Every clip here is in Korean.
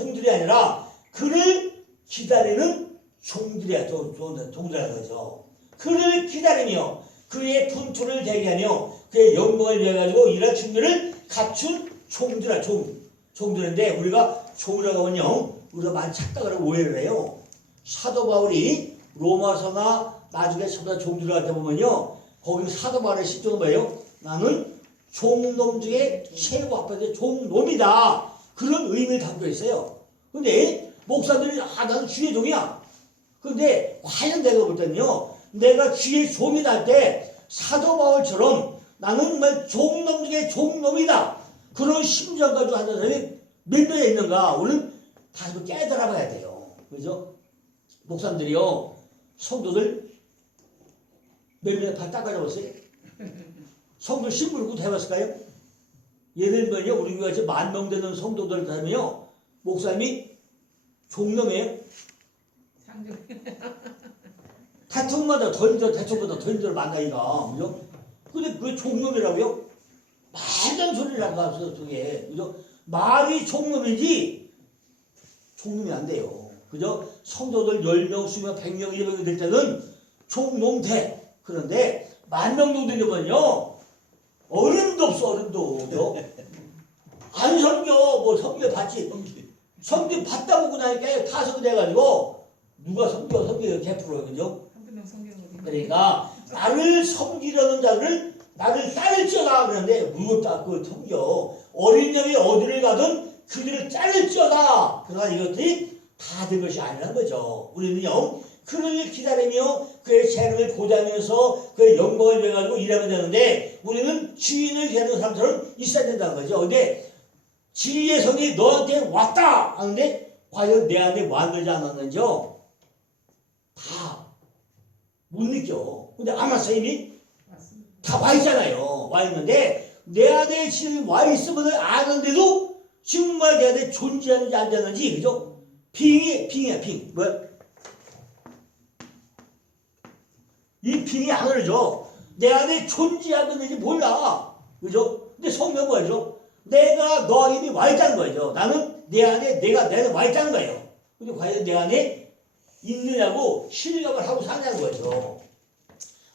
종들이 아니라 그를 기다리는 종들이야. 종들이라는 거죠. 그를 기다리며 그의 분투를 대기하며 그의 영광을 위해가지고 이런 준비를 갖춘 종들아. 종들인데 우리가 종이라고 하면요, 우리가 많이 착각을 하고 오해를 해요. 사도 바울이 로마서나 나중에 전부 다 종들을 할 때 보면요, 거기 사도 바울의 시조는 뭐예요? 나는 종놈 중에 최고 앞에서 종놈이다. 그런 의미를 담고 있어요. 근데 목사들이 나는 주의 종이야. 근데 과연 내가 볼 때는요, 내가 주의 종이다 할 때 사도 바울처럼 나는 정말 종놈 중에 종놈이다. 그런 심정 가지고 하는 사람이 몇 명이 있는가? 우리는 다시 한번 깨달아 봐야 돼요. 그죠? 목사님들이요, 성도들 몇 명이 다 닦아잡았어요? 성도 신부를 해봤을까요? 예를 들면요, 우리 교회같이 10,000명 되는 성도들 하면요, 목사님이 종놈이에요. 대통령보다 더 힘들어 만나기가, 그죠? 근데 그게 종놈이라고요? 말도 안 소리를 하면서 그게, 그죠? 말이 종놈이지 종놈이 안 돼요. 그죠? 성도들 10명, 20명, 100명, 200명 될 때는 종놈 돼. 그런데 10,000명 정도 되면요, 어른도 없어. 어른도. 그죠? 안 섬겨. 뭐 섬겨 받지. 섬겨 받다 보고 나니까 타석이 돼가지고 누가 섬겨 100%. 그죠? 그러니까 나를 섬기려는 자를 나를 따를지어다 그러는데 무겁다. 그 섬겨. 어린 양이 어디를 가든 그들을 따를지어다. 그러나 이것들이 다 된 것이 아니라는 거죠. 우리는요, 그를 기다리며 그의 재능을 고대하면서 그의 영광을 위해가지고 일하면 되는데, 우리는 주인을 기다리는 사람처럼 있어야 된다는 거죠. 근데 진리의 성이 너한테 왔다 하는데 과연 내 안에 왔는지 안 왔는지요? 다 못 느껴. 근데 안 왔어 이미? 다 와 있잖아요. 와 있는데 내 안에 지금 와 있으면 아는데도 정말 내 안에 존재하는지 안 되는지, 그죠? 빙이야 빙. 뭐야? 이 빙이 안 흐르죠. 내 안에 존재하고 있는지 몰라. 그죠? 근데 성경 뭐죠? 내가 너 안에 이미 와 있다는 거죠. 나는 내 안에 내 안에 와 있다는 거예요. 근데 과연 내 안에 있느냐고 실감을 하고 사냐는 거죠.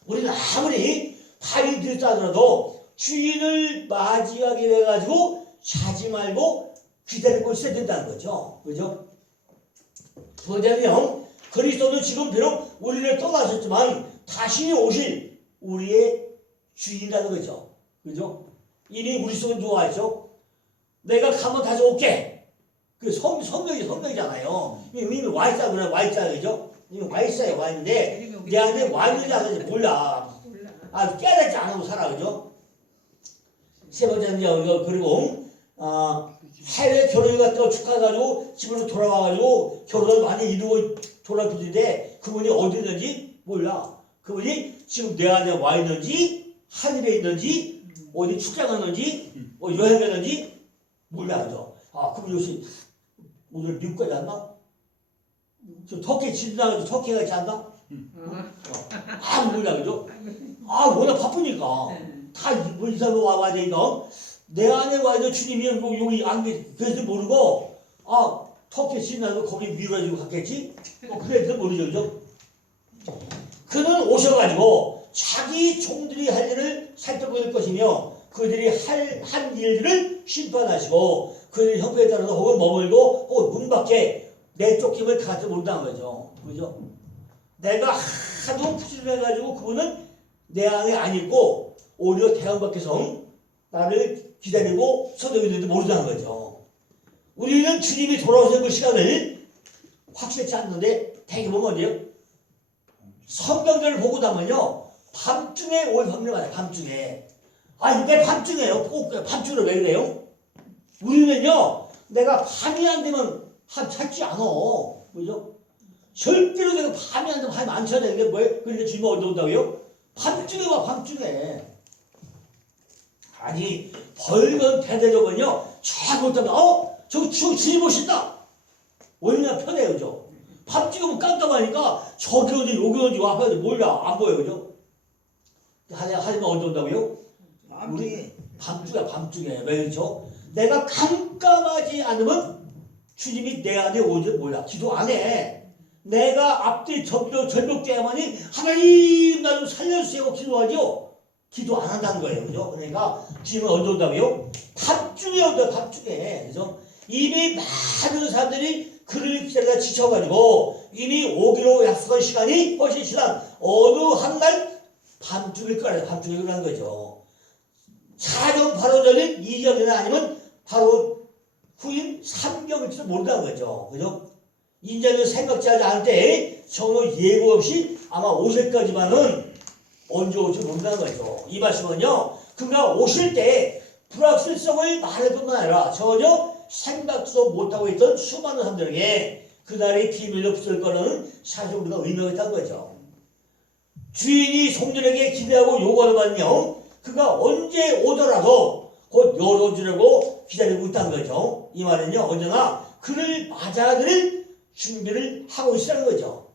우리는 아무리 발이 들었다더라도 주인을 맞이하게 해가지고 자지 말고 기다리고 있어야 된다는 거죠. 그죠? 그러자면 그리스도는 지금 비록 우리를 떠나셨지만 다시 오실 우리의 주인이라는 거죠. 그죠? 이미 우리 속에 누가 있죠? 내가 가면 다시 올게. 그 성경이잖아요. 이미 와 있다 그래. 와 있다 그죠? 이미 와 있어요. 와 있는데 내 안에 와 있는지 안 있는지 몰라. 아, 깨닫지 않고 살아. 그죠? 세 번째는요, 이거 그리고 해외 결혼이 갔다고 축하해가지고 집으로 돌아와가지고 결혼을 많이 이루고 돌아오는데 그분이 어디 있는지 몰라. 그분이 지금 내 안에 와 있는지 하늘에 있는지 어디 출장하는지 여행 가는지 몰라. 그죠? 그럼 요새 오늘 미국까지 왔나? 지금 터키 지나가지고 터키 같이 한다? 몰라. 그죠? 워낙 바쁘니까 다 이사로 와야 되니까 내 안에 와 있는 주님이 여기 안 계실지 모르고 터키 지나가고 거기 밀어지고 갔겠지? 그래도 모르죠. 그죠? 그는 오셔가지고 자기 종들이 할 일을 살펴볼 것이며 그들이 한 일들을 심판하시고 그들의 형편에 따라서 혹은 머물고 혹은 문 밖에 내쫓김을 가지 못한다는 거죠. 그죠? 내가 하도 부지런해가지고 그분은 내 안에 안 있고 오히려 대형 밖에서 나를 기다리고 서되고 있는지 모르다는 거죠. 우리는 주님이 돌아오시는 그 시간을 확실치 않는데 대개 보면 어디요? 성경들을 보고 나면요, 밤중에 올 확률이 많아요. 밤중에. 이게 밤중에요. 밤중으로 왜 그래요? 우리는요, 내가 밤이 안 되면 찾지 않아. 그죠? 절대로 내가 밤이 안 되면 밤이 안 찾아야 되는 게 뭐예요? 그러니까 주님이 어디 온다고요? 밤중에 와, 밤중에. 아니, 벌건 대대적은요, 쫙 올다가, 저거 주님 오신다! 얼마나 편해요, 그죠? 밤중에 오면 깜깜하니까, 저기 어디, 여기 어디, 와봐야 몰라. 안 보여요, 그죠? 하지만 언제 온다고요? 밤중에. 밤중에. 왜 그렇죠? 내가 깜깜하지 않으면 주님이 내 안에 오지 몰라. 기도 안 해. 내가 앞뒤 절벽돼야만이 하나님 나 좀 살려주세요 기도하죠. 기도 안 한다는 거예요. 그죠? 그러니까 주님은 언제 온다고요? 밤중에 온다. 밤중에. 그죠? 이미 많은 사람들이 그를 기다리다 지쳐가지고 이미 오기로 약속한 시간이 훨씬 지난 어느 한날 밤중일 거라요. 밤중에 그러는 거죠. 사정 바로 전인 2경이나 아니면 바로 후인 3경일지도 모른다는 거죠. 그죠? 인자는 생각지 하지 않을 때 전혀 예고 없이 아마 오실 거지만은 언제 올지 모른다는 거죠. 이 말씀은요, 그가 오실 때 불확실성을 말할 뿐만 아니라 전혀 생각지도 못하고 있던 수많은 사람들에게 그날의 비밀로 붙을 거는 사실 우리가 의미하겠다는 거죠. 주인이 송전에게 기대하고 요구하는 바는요, 그가 언제 오더라도 곧 열어주려고 기다리고 있다는 거죠. 이 말은요, 언제나 그를 맞아들일 준비를 하고 있다는 거죠.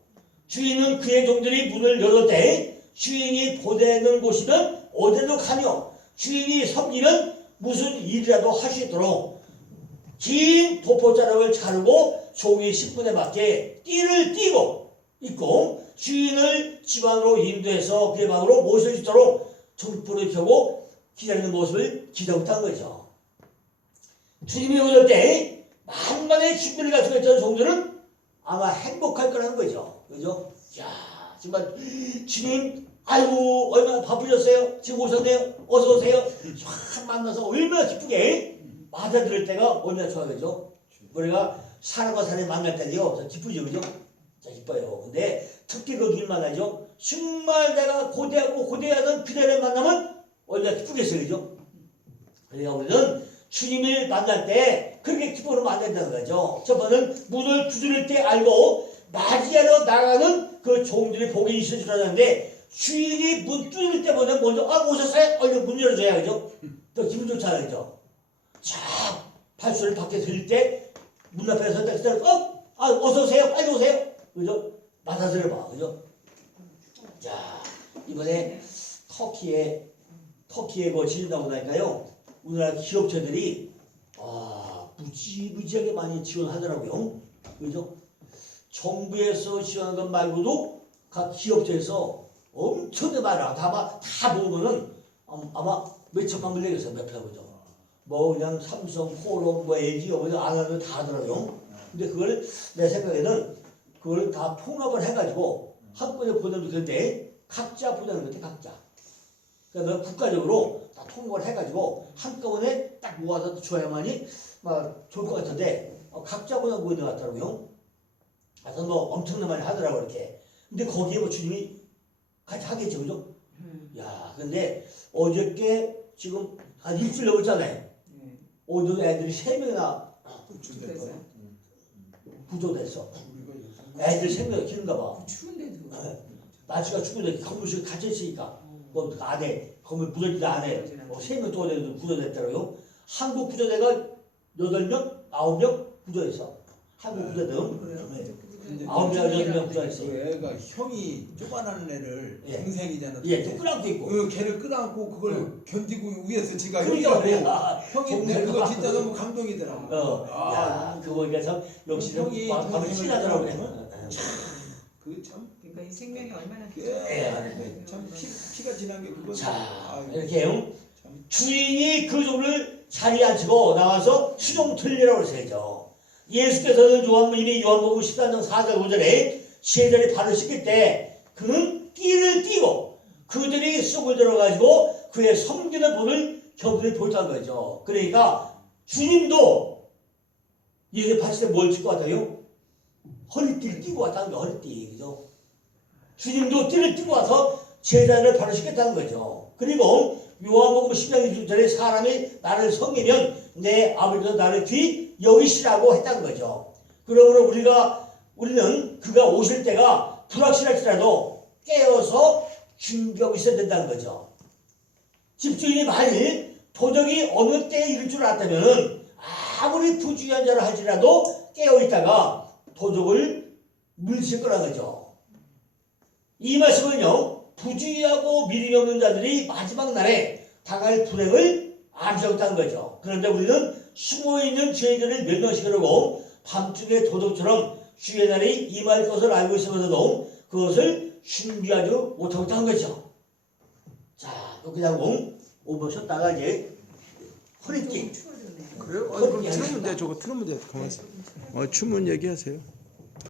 주인은 그의 종들이 문을 열을 때 주인이 보내는 곳이면 어디로 가며 주인이 섬기면 무슨 일이라도 할 수 있도록 긴 도포자락을 자르고 종이 10분에 맞게 띠를 띠고 있고 주인을 집안으로 인도해서 그의 방으로 모실 수 있도록 등불을 켜고 기다리는 모습을 기다리고 있다는 거죠. 주님이 오실 때 만만의 준비를 가지고 있던 종들은 아마 행복할 거라는 거죠. 그죠? 야, 정말 주님 아이고 얼마나 바쁘셨어요? 지금 오셨네요? 어서 오세요. 쫙 만나서 얼마나 기쁘게 맞아들일 때가 얼마나 좋아. 그죠? 우리가 사람과 사람이 만날 때가 없어. 기쁘죠. 그죠? 자, 기뻐요. 근데 특히 그 누굴 만나죠? 정말 내가 고대하고 고대하던 그대를 만나면 얼마나 기쁘겠어요. 그죠? 그러니까 우리는 주님을 만날 때 그렇게 기쁨으로 만난다는 거죠. 첫 번은 문을 두드릴 때 알고 맞이하러 나가는 그 종들이 복이 있을 줄 알았는데 주인이 문 두드릴 때보다 먼저 오셨어요? 얼른 문 열어줘야 그죠? 또 기분 좋잖아요. 그죠? 자, 발소리를 밖에 들릴 때 문 앞에 섰다 기다려 어서 오세요. 빨리 오세요. 그죠? 맞아들여봐. 그죠? 자, 이번에 터키에 뭐 지진다고 나니까요. 우리나라 기업체들이 무지무지하게 많이 지원하더라고요. 그죠? 정부에서 지원하는 것 말고도 각 기업체에서 엄청 많아. 다 모으면은 아마 몇 천만 불 내겠어요. 몇 표. 그죠? 뭐 그냥 삼성, 포로, 뭐 LG, 안 하면 다 하더라고요. 근데 그걸 내 생각에는 그걸 다 통합을 해가지고 한꺼번에 보내면 되는데 각자 보내는 건데 각자. 그러니까 국가적으로 다 통합을 해가지고 한꺼번에 딱 모아서 줘야만이 막 좋을 것 같은데 각자 보내고 있는 것 같더라고요. 그래서 뭐 엄청나게 많이 하더라고 이렇게. 근데 거기에 뭐 주님이 같이 하겠죠, 그죠? 야, 근데 어저께 지금 한 일주일 넘었잖아요. 오늘 애들이 3명이나 구조됐어. 애들 생명이 긴가 봐. 추운데도. 날씨가 추운데 건물실 갇혀 있으니까 그 안에 건물 부서진 안에 3명 또 구조됐더라고요. 한국 구조대가 8명, 9명 구조했어. 한국 구조대는 9명, 8명 구조했어. 그 애가 형이 조그만한 애를 예. 동생이잖아. 예, 또 끌어안고 있고. 걔를 끌어안고 그걸 견디고 위에서 지가 그러니까 형이라고. 형이 내 그거 진짜 너무 감동이더라고. 야, 그거 보니까 참 역시 형이 마음이 친하더라고. 그 참. 그러니까 이 생명이 얼마나 참 피가 지난 게 그거. 자, 이렇게 주인이 그 종을 자리에 앉히고 나와서 수종 틀리라고 그랬어요. 예수께서는 요한복음 13장 4절 5절에 제자리 발을 씻길 때 그는 띠를 띠고 그들이 쑥을 들어가지고 그의 섬기는 본을 경들이 보였다는 거죠. 그러니까 주님도 예수의 발실 때 뭘 칠 것 같아요? 허리띠를 띠고 왔다는 거예요. 허리띠. 그죠? 주님도 띠를 띠고 와서 제자를 발을 씻겠다는 거죠. 그리고 요한복음 10장 1절에 사람이 나를 섬기면 내 아버지도 나를 귀 여기시라고 했다는 거죠. 그러므로 우리는 그가 오실 때가 불확실할지라도 깨어서 준비하고 있어야 된다는 거죠. 집주인이 만일 도적이 어느 때에 이를 줄 알았다면 아무리 부주의한 자라 할지라도 깨어있다가 도적을 물리칠 거라는 거죠. 이 말씀은요, 부주의하고 믿음이 없는 자들이 마지막 날에 당할 불행을 암시하고 있다는 거죠. 그런데 우리는 숨어있는 죄인들을 멸망시키려고 밤중에 도둑처럼 주의 날이 임할 것을 알고 있으면서도 그것을 신기하지 못하고 있다는 거죠. 자, 그냥 5분 쉬었다가 이제 허리띠. 그래요? 그럼 그럼 틀으면 돼. 저거 틀으면 돼. 가만있어. 춤은 얘기하세요.